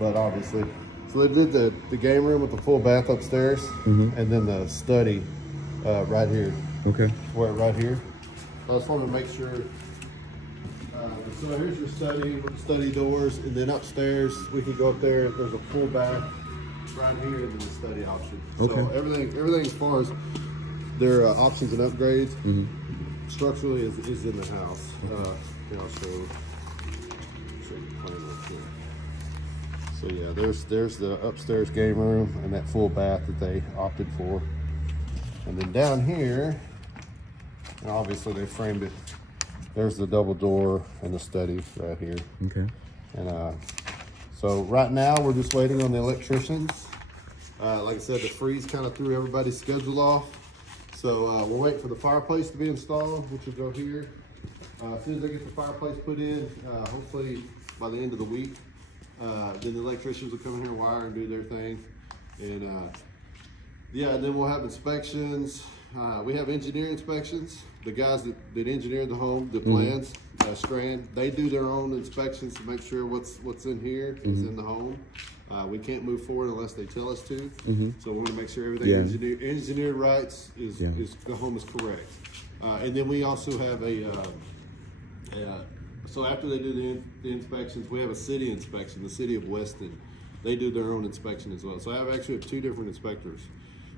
but obviously. So they did the game room with the full bath upstairs, and then the study right here. Okay. Right here. I just wanted to make sure. So here's your study with the study doors, and then upstairs we can go up there. There's a full bath right here, and then the study option. Okay. So everything as far as their options and upgrades structurally is in the house. I'll show you the plan up here. So yeah, there's the upstairs game room and that full bath that they opted for. And then down here, and obviously they framed it. There's the double door and the study right here. Okay. And so right now we're just waiting on the electricians. Like I said, the freeze kind of threw everybody's schedule off. So we're waiting for the fireplace to be installed, which will go here. As soon as they get the fireplace put in, hopefully by the end of the week, then the electricians will come in here and wire and do their thing. And yeah, and then we'll have inspections. We have engineer inspections. The guys that engineered the home, the plans, Strand, they do their own inspections to make sure what's in here is in the home. We can't move forward unless they tell us to. So we're gonna make sure everything engineered right is the home is correct. And then we also have so after they do the inspections, we have a city inspection, the city of Weston. They do their own inspection as well. So I actually have two different inspectors,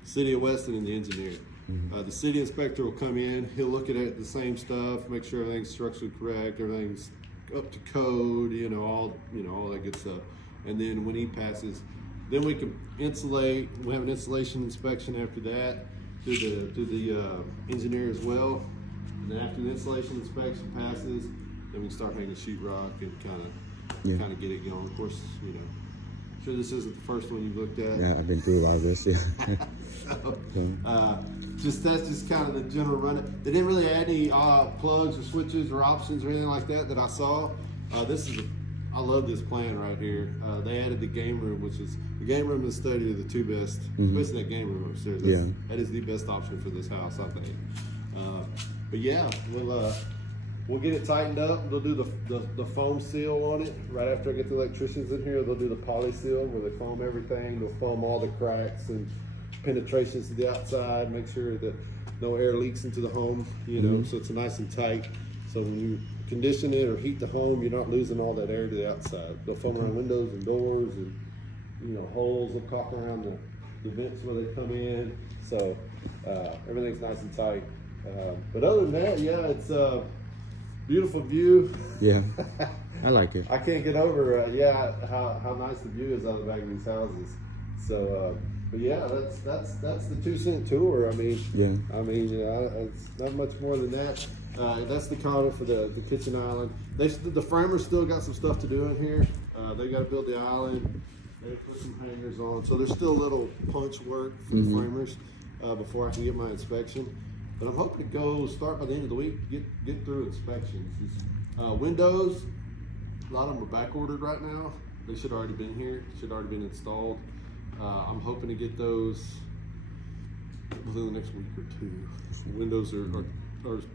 city of Weston and the engineer. The city inspector will come in, he'll look at it, the same stuff, make sure everything's structurally correct, everything's up to code, all that good stuff. And then when he passes, then we can insulate. We have an insulation inspection after that through the engineer as well. And then after the insulation inspection passes, then we can start hanging sheetrock and kind of get it going. Of course, I'm sure this isn't the first one you've looked at. Yeah, I've been through a lot of this. Yeah. That's just kind of the general run. They didn't really add any plugs or switches or options or anything like that I saw. I love this plan right here. They added the game room, which is the game room and the study are the two best, especially that game room upstairs. That is the best option for this house, I think. But yeah, we'll get it tightened up. They'll do the foam seal on it right after I get the electricians in here. They'll do the poly seal where they foam everything. They'll foam all the cracks and penetrations to the outside, make sure that no air leaks into the home, so it's nice and tight. So when you condition it or heat the home, you're not losing all that air to the outside. They'll foam around windows and doors and holes. They'll caulk around the vents where they come in. So everything's nice and tight. But other than that, yeah, it's a beautiful view. Yeah, I like it. I can't get over how nice the view is out of the back of these houses. So but yeah, that's the 2 cent tour. It's not much more than that. That's the counter for the kitchen island. The framers still got some stuff to do in here. They got to build the island. They put some hangers on. So there's still a little punch work for the framers before I can get my inspection. But I'm hoping to start by the end of the week, get through inspections. Windows, a lot of them are back ordered right now. They should have already been here, should have already been installed. I'm hoping to get those within the next week or two. Windows are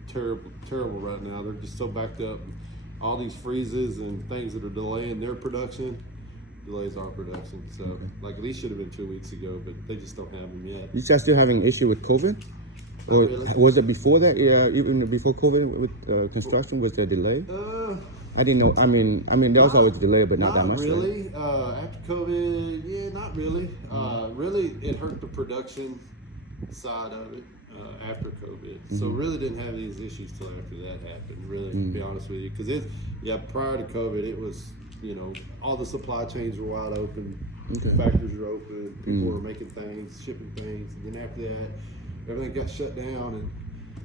terrible right now. They're just so backed up. All these freezes and things that are delaying their production delays our production. So like these should have been 2 weeks ago, but they just don't have them yet. You guys still having issue with COVID? Or really? Was it before that? Yeah, even before COVID with construction, was there a delay? I didn't know. I mean, there was always a delay, but not that much. Not really. Right? After COVID, yeah, not really. Really, it hurt the production side of it after COVID. So really didn't have these issues till after that happened. Really, to be honest with you, because prior to COVID, it was all the supply chains were wide open, factories were open, people were making things, shipping things, and then after that, everything got shut down, and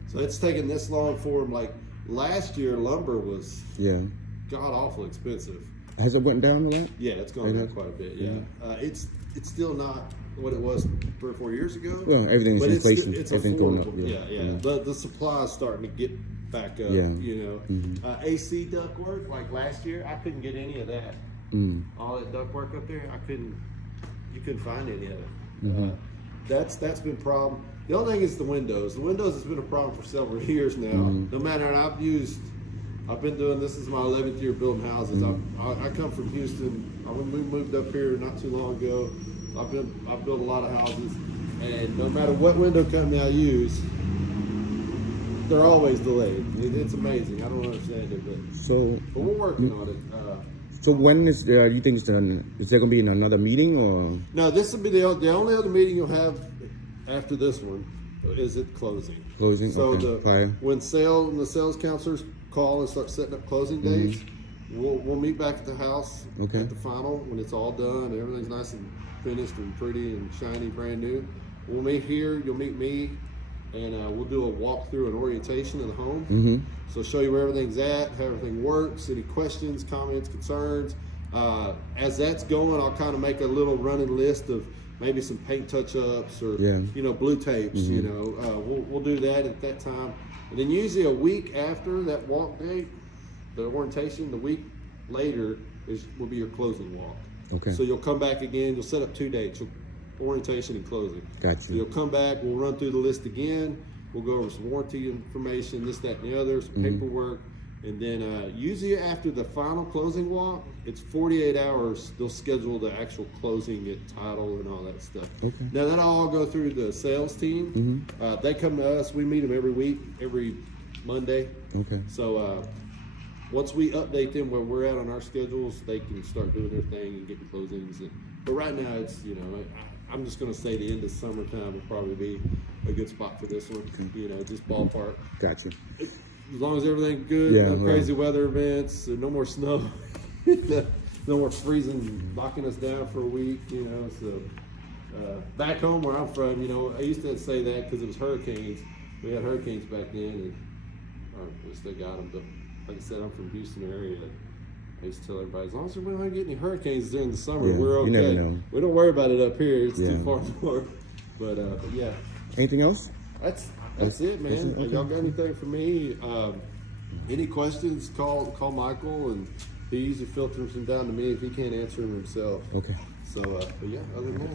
so it's taken this long for them. Like last year, lumber was god awful expensive. Has it went down a lot? Yeah, it's gone down quite a bit. Yeah, it's still not what it was 3 or 4 years ago. Well, everything's inflation. It's going up. The supply is starting to get back up. AC ductwork, like last year, I couldn't get any of that. All that ductwork up there, you couldn't find any of it. That's been a problem. The only thing is the windows. The windows has been a problem for several years now. No matter, I've been doing this is my 11th year building houses. I come from Houston, we moved up here not too long ago. I've built a lot of houses, and no matter what window company I use, they're always delayed. It's amazing. I don't understand it, but we're working on it. So when is you think it's done? Is there gonna be another meeting or? No, this will be the only other meeting you'll have after this one is at closing. Closing. So okay. When the sales counselors call and start setting up closing dates, we'll meet back at the house at the final when it's all done. Everything's nice and finished and pretty and shiny, brand new. We'll meet here. You'll meet me, and we'll do a walkthrough and orientation of the home. So show you where everything's at, how everything works, any questions, comments, concerns. As that's going, I'll kind of make a little running list of maybe some paint touch-ups or blue tapes. We'll do that at that time, and then usually a week after that walk date, the orientation, the week later will be your closing walk. Okay. So you'll come back again. You'll set up 2 dates: orientation and closing. Gotcha. So you'll come back. We'll run through the list again. We'll go over some warranty information, this, that, and the other, some paperwork. And then usually after the final closing walk, it's 48 hours. They'll schedule the actual closing at title and all that stuff. Okay. Now that'll all go through the sales team. They come to us. We meet them every week, every Monday. Okay. So once we update them where we're at on our schedules, they can start doing their thing and getting closings. But right now, it's I'm just going to say the end of summertime will probably be a good spot for this one. Just ballpark. Gotcha. As long as everything's good, no crazy weather events, no more snow, no more freezing, knocking us down for a week. So back home where I'm from, I used to say that because it was hurricanes. We had hurricanes back then, and we still got them. But like I said, I'm from Houston area. I used to tell everybody, as long as we don't get any hurricanes during the summer, we're okay. You never know. We don't worry about it up here. It's too far north. But yeah. Anything else? That's it, man. Okay. Y'all got anything for me? Any questions? Call Michael, and he usually filters them down to me if he can't answer them himself. Okay. So, but yeah, other than that.